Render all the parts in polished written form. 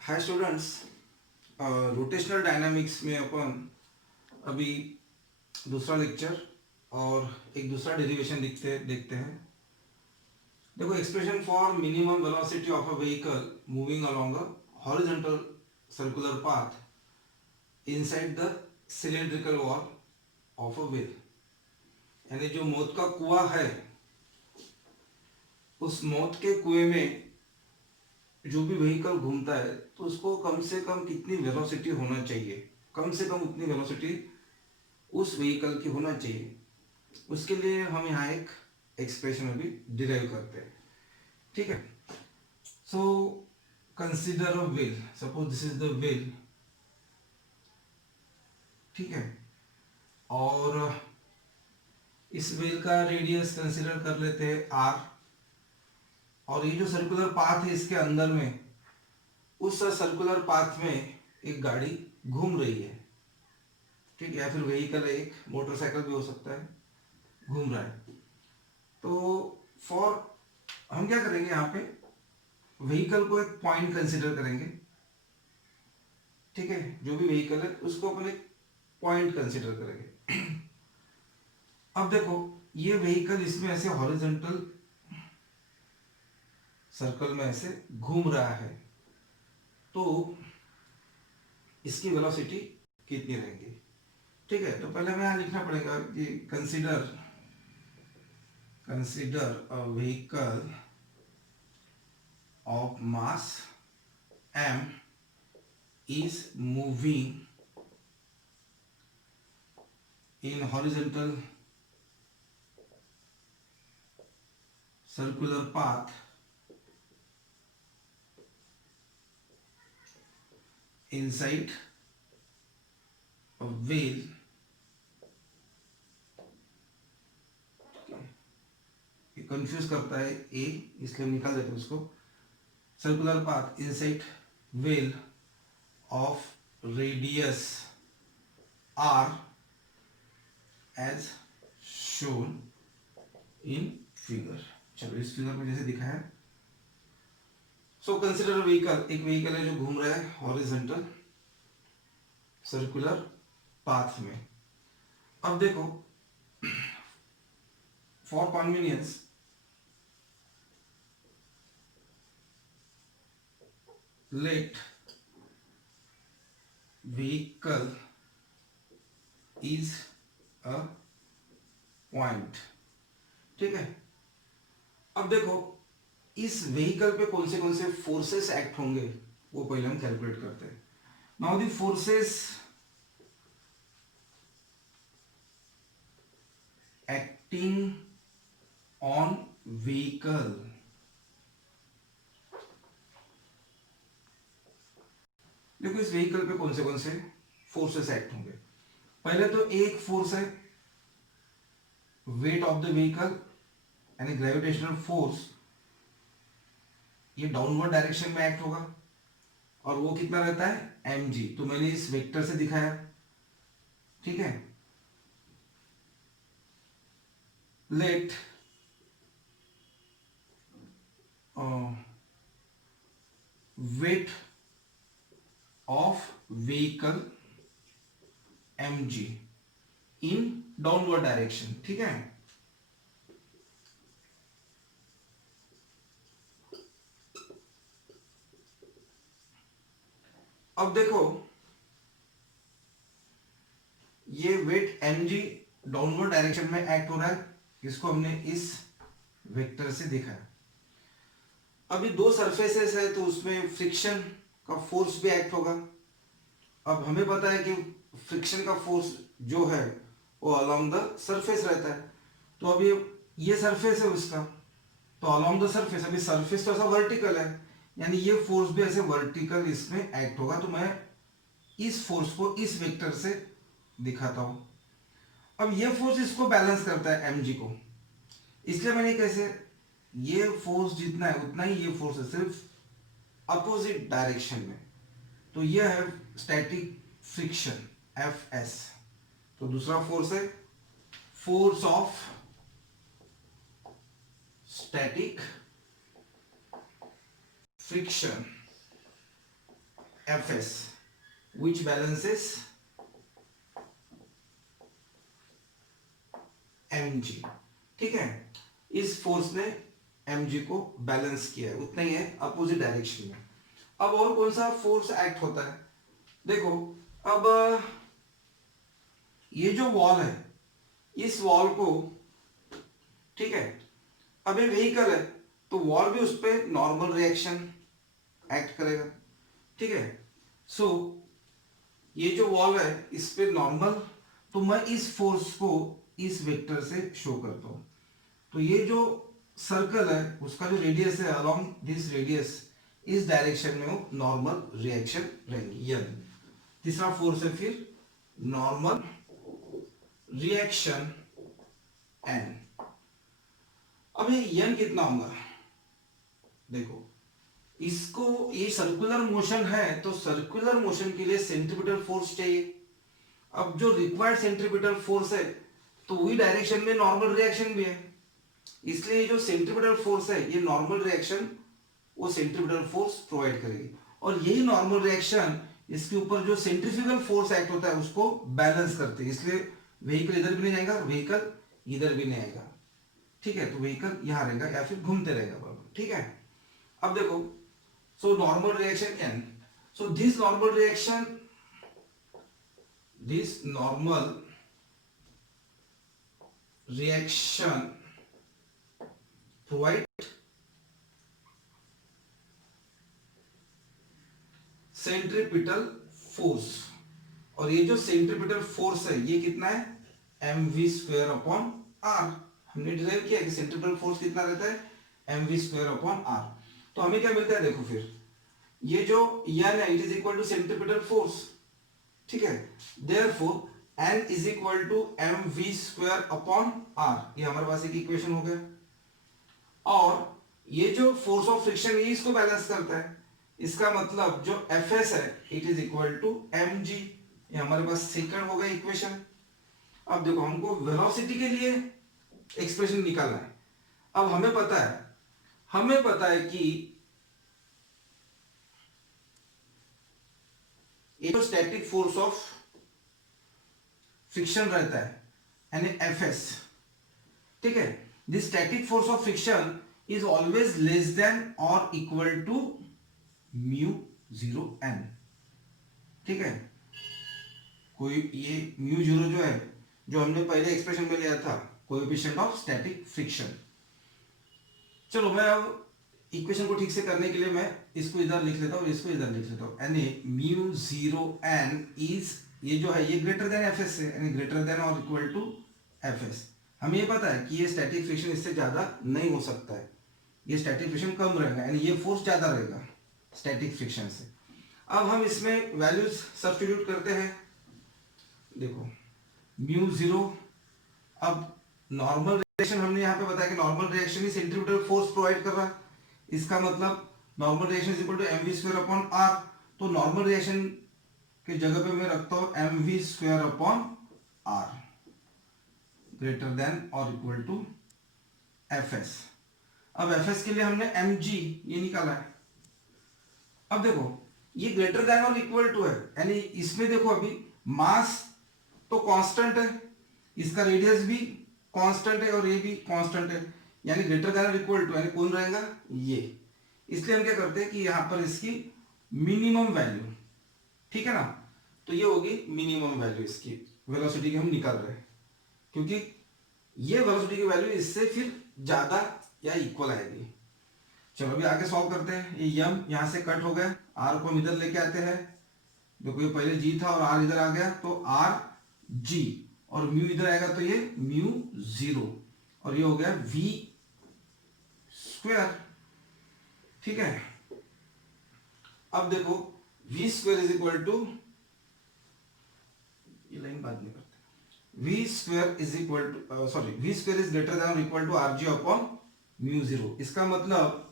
Hi students, rotational dynamics में अपन अभी दूसरा लेक्चर और एक दूसरा डेरिवेशन देखते हैं। देखो, expression for minimum velocity of a vehicle moving along a horizontal circular path inside the cylindrical wall of a wheel. यानी जो मौत का कुआं है, उस मौत के कुएं में जो भी व्हीकल घूमता है तो उसको कम से कम कितनी वेलोसिटी होना चाहिए, कम से कम उतनी वेलोसिटी उस व्हीकल की होना चाहिए। उसके लिए हम यहाँ एक एक्सप्रेशन अभी डिराइव करते हैं। ठीक है। So consider a wheel, suppose this is the wheel. ठीक है। और इस व्हील का रेडियस कंसिडर कर लेते हैं आर। और ये जो सर्कुलर पाथ है इसके अंदर में, उस सर्कुलर पाथ में एक गाड़ी घूम रही है। ठीक है, या फिर व्हीकल, एक मोटरसाइकिल भी हो सकता है, घूम रहा है। तो फॉर हम क्या करेंगे, यहाँ पे व्हीकल को एक पॉइंट कंसिडर करेंगे। ठीक है, जो भी व्हीकल है उसको अपन एक पॉइंट कंसिडर करेंगे। अब देखो, ये व्हीकल इसमें ऐसे हॉरिजॉन्टल सर्कल में ऐसे घूम रहा है, तो इसकी वेलोसिटी कितनी रहेगी। ठीक है, तो पहले हमें यहाँ लिखना पड़ेगा कि consider a vehicle of mass m is moving in horizontal circular path inside a wheel. ये कंफ्यूज करता है ए, इसलिए निकाल देते हैं उसको। Circular path inside wheel of radius R as shown in figure. चलो, इस फिगर में जैसे दिखा है। सो कंसिडर व्हीकल, एक व्हीकल है जो घूम रहा है हॉरिजॉन्टल सर्कुलर पाथ में। अब देखो, for convenience let vehicle is a point. ठीक है। अब देखो, इस व्हीकल पे कौन से फोर्सेस एक्ट होंगे वो पहले हम कैलकुलेट करते हैं। Now the forces acting on vehicle. देखो, इस व्हीकल पे कौन से फोर्सेस एक्ट होंगे। पहले तो एक फोर्स है वेट ऑफ द व्हीकल, यानी ग्रेविटेशनल फोर्स। ये डाउनवर्ड डायरेक्शन में एक्ट होगा और वो कितना रहता है mg। तो मैंने इस वेक्टर से दिखाया। ठीक है। Let weight of vehicle mg इन डाउनवर्ड डायरेक्शन। ठीक है। अब देखो, ये वेट mg डाउनवर्ड डायरेक्शन में एक्ट हो रहा है, इसको हमने इस वेक्टर से देखा है। अभी दो सरफेसेस है तो उसमें फ्रिक्शन का फोर्स भी एक्ट होगा। अब हमें पता है कि फ्रिक्शन का फोर्स जो है वो अलोंग द सरफेस रहता है। तो अभी ये सरफेस है उसका, तो अलोंग द सरफेस, अभी सरफेस तो ऐसा वर्टिकल है, यानी ये फोर्स भी ऐसे वर्टिकल इसमें एक्ट होगा। तो मैं इस फोर्स को इस वेक्टर से दिखाता हूं। अब ये फोर्स इसको बैलेंस करता है mg को, इसलिए मैंने कैसे, ये फोर्स जितना है उतना ही ये फोर्स है, सिर्फ अपोजिट डायरेक्शन में। तो ये है स्टैटिक फ्रिक्शन Fs। तो दूसरा फोर्स है force of static friction Fs which balances mg। ठीक है, इस फोर्स ने mg को बैलेंस किया है, उतना ही है अपोजिट डायरेक्शन में। अब और कौन सा फोर्स एक्ट होता है, देखो अब ये जो वॉल है, इस वॉल को, ठीक है, अब ये व्हीकल है तो वॉल भी उस पर नॉर्मल रिएक्शन एक्ट करेगा। ठीक है, सो ये जो वॉल है इस पे नॉर्मल, तो मैं इस फोर्स को इस वेक्टर से शो करता हूं। तो ये जो सर्कल है उसका जो रेडियस है अलोंग दिस रेडियस, इस डायरेक्शन में वो नॉर्मल रिएक्शन रहेंगी यन। तीसरा फोर्स है फिर नॉर्मल रिएक्शन एन। अब ये यन कितना होगा, देखो इसको, ये सर्कुलर मोशन है तो सर्कुलर मोशन के लिए सेंट्रीपिटल फोर्स चाहिए। अब जो रिक्वायर्ड सेंट्रीपिटल फोर्स है तो वही डायरेक्शन में नॉर्मल रिएक्शन भी है, इसलिए जो सेंट्रीपिटल फोर्स है ये नॉर्मल रिएक्शन वो सेंट्रीपिटल फोर्स प्रोवाइड करेगी, और यही नॉर्मल रिएक्शन इसके ऊपर जो सेंट्रीफ्यूगल फोर्स एक्ट होता है उसको बैलेंस करते हैं, इसलिए व्हीकल इधर भी नहीं जाएगा, व्हीकल इधर भी नहीं आएगा। ठीक है, तो व्हीकल यहां रहेगा या फिर घूमते रहेगा बराबर। ठीक है, अब देखो, so normal reaction n, so this normal reaction provide centripetal force, और ये जो सेंट्रीपिटल फोर्स है ये कितना है mv स्क्वायर अपॉन r। हमने डिराइव किया कि सेंट्रीपिटल फोर्स कितना रहता है mv स्क्वायर अपॉन r। तो हमें क्या मिलता है, देखो फिर ये जो n है it is equal to centripetal force. ठीक है, therefore n is equal to mv square upon r, ये हमारे पास एक इक्वेशन हो गया। और ये जो फोर्स ऑफ फ्रिक्शन ये इसको बैलेंस करता है, इसका मतलब जो Fs है it is equal to mg, ये हमारे पास सेकंड हो गया इक्वेशन। अब देखो हमको वेलोसिटी के लिए एक्सप्रेशन निकालना है। अब हमें पता है कि ये जो स्टैटिक फोर्स ऑफ फ्रिक्शन रहता है यानी Fs, ठीक है, this static force of friction is always less than और इक्वल टू म्यू 0 n। ठीक है, कोई ये म्यू 0 जो है, जो हमने पहले एक्सप्रेशन में लिया था, कोएफिशिएंट ऑफ स्टैटिक फ्रिक्शन। चलो मैं अब इक्वेशन को ठीक से करने के लिए मैं इसको इधर लिख लेता हूँ, इसको इधर लिख लेता हूँ, यानी म्यू 0 n इज, ये जो है ये ग्रेटर देन Fs है, यानी ग्रेटर देन और इक्वल टू Fs। हमें ये पता है कि ये स्टैटिक फ्रिक्शन इससे ज्यादा नहीं हो सकता है, ये स्टैटिक फ्रिक्शन कम रहेगा, यानी ये फोर्स ज्यादा रहेगा स्टैटिक फ्रिक्शन से। अब हम इसमें वैल्यूज सब्स्टिट्यूट करते हैं, देखो म्यू 0, अब नॉर्मल रिएक्शन हमने यहाँ पे बताया कि नॉर्मल रिएक्शन ही सेंट्रीपिटल फोर्स प्रोवाइड कर रहा है, इसका मतलब normal reaction is equal to mv square upon r। तो नॉर्मल रिएक्शन के जगह पे मैं रखता हूँ mv square upon r greater than और इक्वल टू Fs। अब Fs के लिए हमने mg ये निकाला है। अब देखो ये ग्रेटर देन और इक्वल टू है, यानी इसमें देखो अभी मास तो कांस्टेंट है, इसका रेडियस भी कांस्टेंट है और ये भी कांस्टेंट है, यानी ग्रेटर देन और इक्वल टू, यानी कौन रहेगा ये। इसलिए हम क्या करते हैं कि यहां पर इसकी मिनिमम वैल्यू, ठीक है ना, तो ये होगी मिनिमम वैल्यू इसकी वेलोसिटी की हम निकाल रहे हैं, क्योंकि ये वेलोसिटी की वैल्यू इससे फिर ज्यादा या इक्वल आएगी। चलो अभी आगे सॉल्व करते हैं। ये m यहां से कट हो गया, r को हम इधर लेके आते हैं, देखो ये पहले g था और r इधर आ गया, तो r g, और म्यू इधर आएगा तो ये म्यू 0, और ये हो गया v स्क्वायर। ठीक है, अब देखो v square is equal to, ये लाइन बाद में करते हैं, v square is equal to, sorry, v square is greater than और equal to rg upon mu 0। इसका मतलब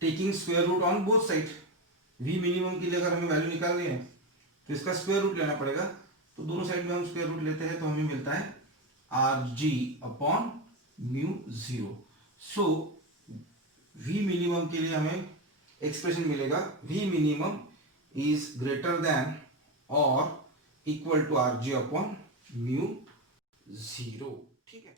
taking square root on both side, v minimum के लिए अगर हमें वैल्यू निकालनी है तो इसका स्क्वायर रूट लेना पड़ेगा, तो दोनों साइड में हम स्क्वायर रूट लेते हैं तो हमें मिलता है rg upon mu 0। So v minimum के लिए हमें एक्सप्रेशन मिलेगा, v minimum is greater than और equal to R G upon mu zero. ठीक है।